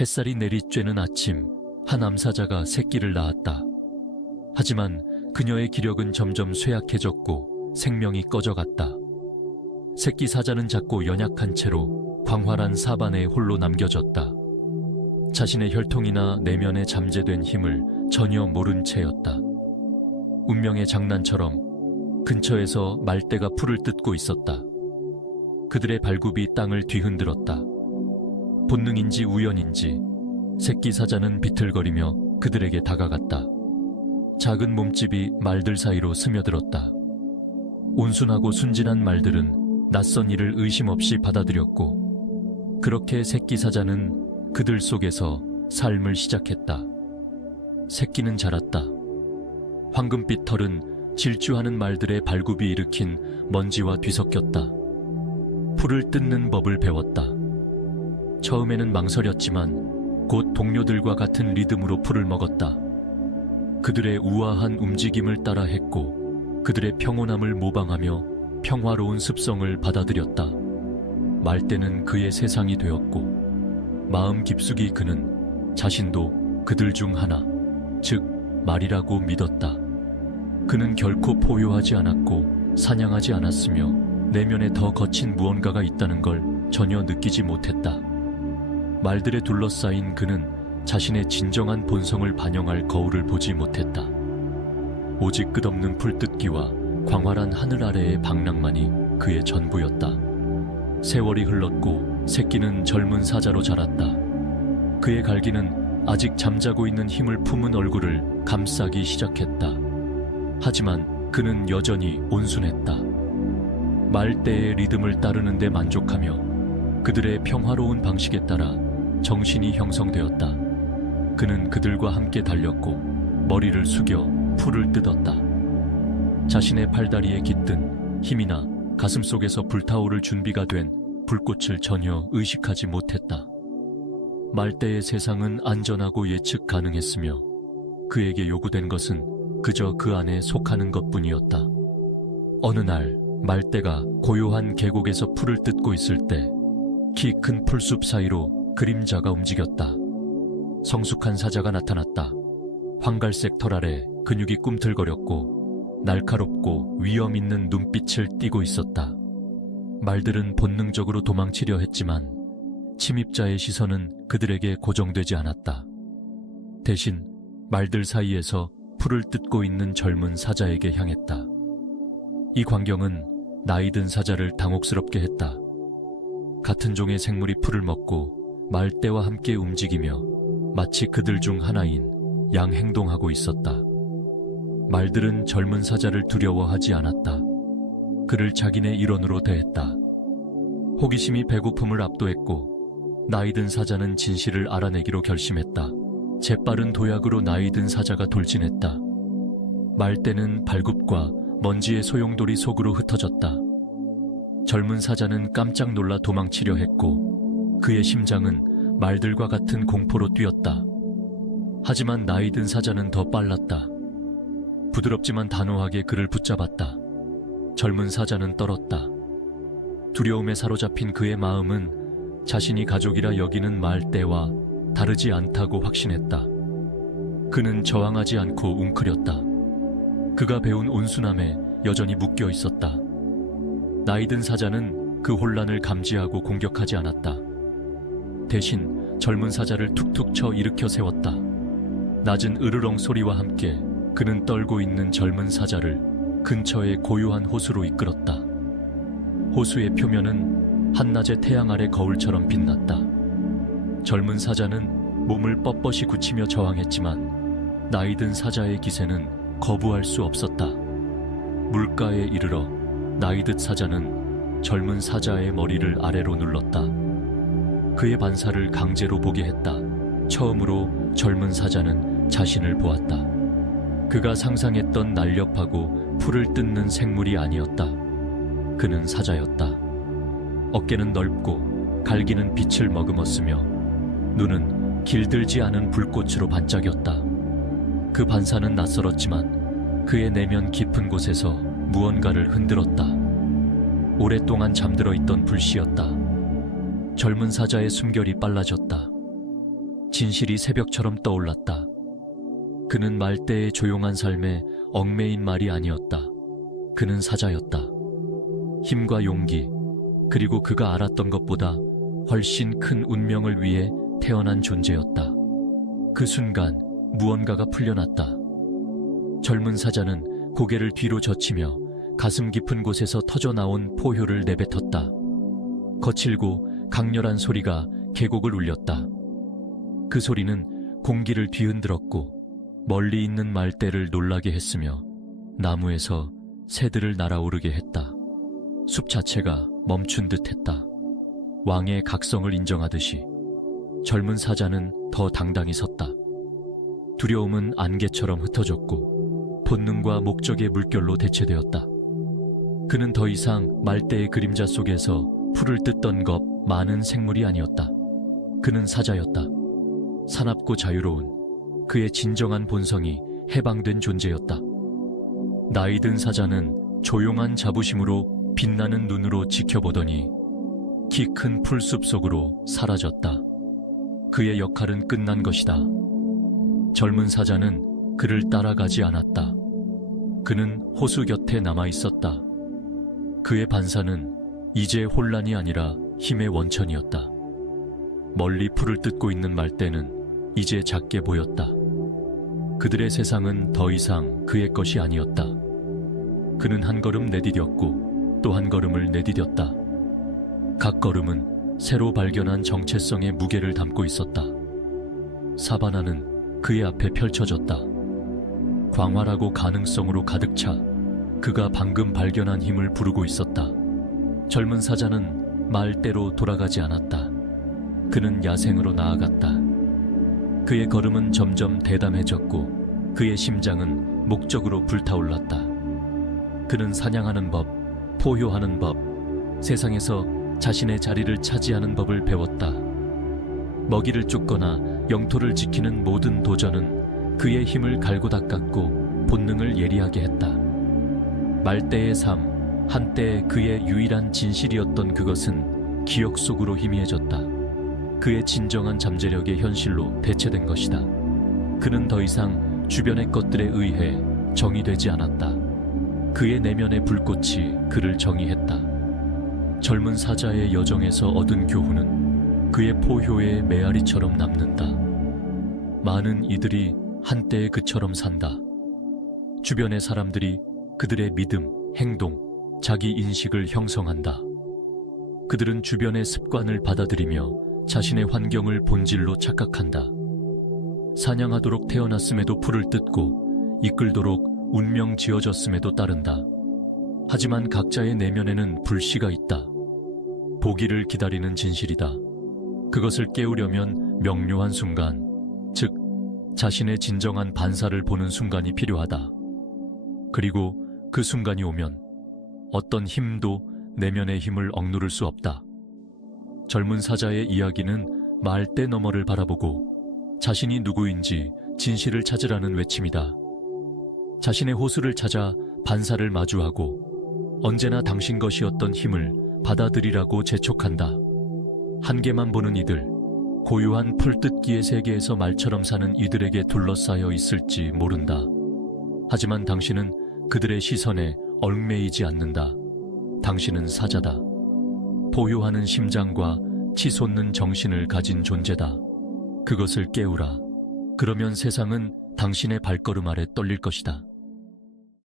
햇살이 내리쬐는 아침, 한 암사자가 새끼를 낳았다. 하지만 그녀의 기력은 점점 쇠약해졌고 생명이 꺼져갔다. 새끼 사자는 작고 연약한 채로 광활한 사반에 홀로 남겨졌다. 자신의 혈통이나 내면에 잠재된 힘을 전혀 모른 채였다. 운명의 장난처럼 근처에서 말대가 풀을 뜯고 있었다. 그들의 발굽이 땅을 뒤흔들었다. 본능인지 우연인지 새끼 사자는 비틀거리며 그들에게 다가갔다. 작은 몸집이 말들 사이로 스며들었다. 온순하고 순진한 말들은 낯선 일을 의심 없이 받아들였고, 그렇게 새끼 사자는 그들 속에서 삶을 시작했다. 새끼는 자랐다. 황금빛 털은 질주하는 말들의 발굽이 일으킨 먼지와 뒤섞였다. 풀을 뜯는 법을 배웠다. 처음에는 망설였지만 곧 동료들과 같은 리듬으로 풀을 먹었다. 그들의 우아한 움직임을 따라 했고, 그들의 평온함을 모방하며 평화로운 습성을 받아들였다. 말대는 그의 세상이 되었고, 마음 깊숙이 그는 자신도 그들 중 하나, 즉 말이라고 믿었다. 그는 결코 포효하지 않았고 사냥하지 않았으며 내면에 더 거친 무언가가 있다는 걸 전혀 느끼지 못했다. 말들에 둘러싸인 그는 자신의 진정한 본성을 반영할 거울을 보지 못했다. 오직 끝없는 풀뜯기와 광활한 하늘 아래의 방랑만이 그의 전부였다. 세월이 흘렀고 새끼는 젊은 사자로 자랐다. 그의 갈기는 아직 잠자고 있는 힘을 품은 얼굴을 감싸기 시작했다. 하지만 그는 여전히 온순했다. 말대의 리듬을 따르는 데 만족하며 그들의 평화로운 방식에 따라 정신이 형성되었다. 그는 그들과 함께 달렸고 머리를 숙여 풀을 뜯었다. 자신의 팔다리에 깃든 힘이나 가슴속에서 불타오를 준비가 된 불꽃을 전혀 의식하지 못했다. 말대의 세상은 안전하고 예측 가능했으며 그에게 요구된 것은 그저 그 안에 속하는 것뿐이었다. 어느 날 말대가 고요한 계곡에서 풀을 뜯고 있을 때 키 큰 풀숲 사이로 그림자가 움직였다. 성숙한 사자가 나타났다. 황갈색 털 아래 근육이 꿈틀거렸고 날카롭고 위험 있는 눈빛을 띠고 있었다. 말들은 본능적으로 도망치려 했지만 침입자의 시선은 그들에게 고정되지 않았다. 대신 말들 사이에서 풀을 뜯고 있는 젊은 사자에게 향했다. 이 광경은 나이든 사자를 당혹스럽게 했다. 같은 종의 생물이 풀을 먹고 말대와 함께 움직이며 마치 그들 중 하나인 양 행동하고 있었다. 말들은 젊은 사자를 두려워하지 않았다. 그를 자기네 일원으로 대했다. 호기심이 배고픔을 압도했고 나이든 사자는 진실을 알아내기로 결심했다. 재빠른 도약으로 나이든 사자가 돌진했다. 말대는 발굽과 먼지의 소용돌이 속으로 흩어졌다. 젊은 사자는 깜짝 놀라 도망치려 했고 그의 심장은 말들과 같은 공포로 뛰었다. 하지만 나이든 사자는 더 빨랐다. 부드럽지만 단호하게 그를 붙잡았다. 젊은 사자는 떨었다. 두려움에 사로잡힌 그의 마음은 자신이 가족이라 여기는 말대와 다르지 않다고 확신했다. 그는 저항하지 않고 웅크렸다. 그가 배운 온순함에 여전히 묶여 있었다. 나이든 사자는 그 혼란을 감지하고 공격하지 않았다. 대신 젊은 사자를 툭툭 쳐 일으켜 세웠다. 낮은 으르렁 소리와 함께 그는 떨고 있는 젊은 사자를 근처의 고요한 호수로 이끌었다. 호수의 표면은 한낮의 태양 아래 거울처럼 빛났다. 젊은 사자는 몸을 뻣뻣이 굳히며 저항했지만 나이든 사자의 기세는 거부할 수 없었다. 물가에 이르러 나이든 사자는 젊은 사자의 머리를 아래로 눌렀다. 그의 반사를 강제로 보게 했다. 처음으로 젊은 사자는 자신을 보았다. 그가 상상했던 날렵하고 풀을 뜯는 생물이 아니었다. 그는 사자였다. 어깨는 넓고 갈기는 빛을 머금었으며 눈은 길들지 않은 불꽃으로 반짝였다. 그 반사는 낯설었지만 그의 내면 깊은 곳에서 무언가를 흔들었다. 오랫동안 잠들어 있던 불씨였다. 젊은 사자의 숨결이 빨라졌다. 진실이 새벽처럼 떠올랐다. 그는 말대의 조용한 삶에 얽매인 말이 아니었다. 그는 사자였다. 힘과 용기, 그리고 그가 알았던 것보다 훨씬 큰 운명을 위해 태어난 존재였다. 그 순간 무언가가 풀려났다. 젊은 사자는 고개를 뒤로 젖히며 가슴 깊은 곳에서 터져나온 포효를 내뱉었다. 거칠고 강렬한 소리가 계곡을 울렸다. 그 소리는 공기를 뒤흔들었고 멀리 있는 말대를 놀라게 했으며 나무에서 새들을 날아오르게 했다. 숲 자체가 멈춘 듯 했다. 왕의 각성을 인정하듯이 젊은 사자는 더 당당히 섰다. 두려움은 안개처럼 흩어졌고 본능과 목적의 물결로 대체되었다. 그는 더 이상 말대의 그림자 속에서 풀을 뜯던 것 많은 생물이 아니었다. 그는 사자였다. 사납고 자유로운 그의 진정한 본성이 해방된 존재였다. 나이 든 사자는 조용한 자부심으로 빛나는 눈으로 지켜보더니 키 큰 풀숲 속으로 사라졌다. 그의 역할은 끝난 것이다. 젊은 사자는 그를 따라가지 않았다. 그는 호수 곁에 남아 있었다. 그의 반사는 이제 혼란이 아니라 힘의 원천이었다. 멀리 풀을 뜯고 있는 말대는 이제 작게 보였다. 그들의 세상은 더 이상 그의 것이 아니었다. 그는 한 걸음 내디뎠고 또 한 걸음을 내디뎠다. 각 걸음은 새로 발견한 정체성의 무게를 담고 있었다. 사바나는 그의 앞에 펼쳐졌다. 광활하고 가능성으로 가득 차 그가 방금 발견한 힘을 부르고 있었다. 젊은 사자는 말대로 돌아가지 않았다. 그는 야생으로 나아갔다. 그의 걸음은 점점 대담해졌고 그의 심장은 목적으로 불타올랐다. 그는 사냥하는 법, 포효하는 법, 세상에서 자신의 자리를 차지하는 법을 배웠다. 먹이를 쫓거나 영토를 지키는 모든 도전은 그의 힘을 갈고 닦았고 본능을 예리하게 했다. 말대의 삶, 한때 그의 유일한 진실이었던 그것은 기억 속으로 희미해졌다. 그의 진정한 잠재력의 현실로 대체된 것이다. 그는 더 이상 주변의 것들에 의해 정의되지 않았다. 그의 내면의 불꽃이 그를 정의했다. 젊은 사자의 여정에서 얻은 교훈은 그의 포효의 메아리처럼 남는다. 많은 이들이 한때 그처럼 산다. 주변의 사람들이 그들의 믿음, 행동, 자기 인식을 형성한다. 그들은 주변의 습관을 받아들이며 자신의 환경을 본질로 착각한다. 사냥하도록 태어났음에도 풀을 뜯고 이끌도록 운명 지어졌음에도 따른다. 하지만 각자의 내면에는 불씨가 있다. 보기를 기다리는 진실이다. 그것을 깨우려면 명료한 순간, 즉 자신의 진정한 반사를 보는 순간이 필요하다. 그리고 그 순간이 오면 어떤 힘도 내면의 힘을 억누를 수 없다. 젊은 사자의 이야기는 말대 너머를 바라보고 자신이 누구인지 진실을 찾으라는 외침이다. 자신의 호수를 찾아 반사를 마주하고 언제나 당신 것이었던 힘을 받아들이라고 재촉한다. 한계만 보는 이들, 고요한 풀뜯기의 세계에서 말처럼 사는 이들에게 둘러싸여 있을지 모른다. 하지만 당신은 그들의 시선에 얽매이지 않는다. 당신은 사자다. 포효하는 심장과 치솟는 정신을 가진 존재다. 그것을 깨우라. 그러면 세상은 당신의 발걸음 아래 떨릴 것이다.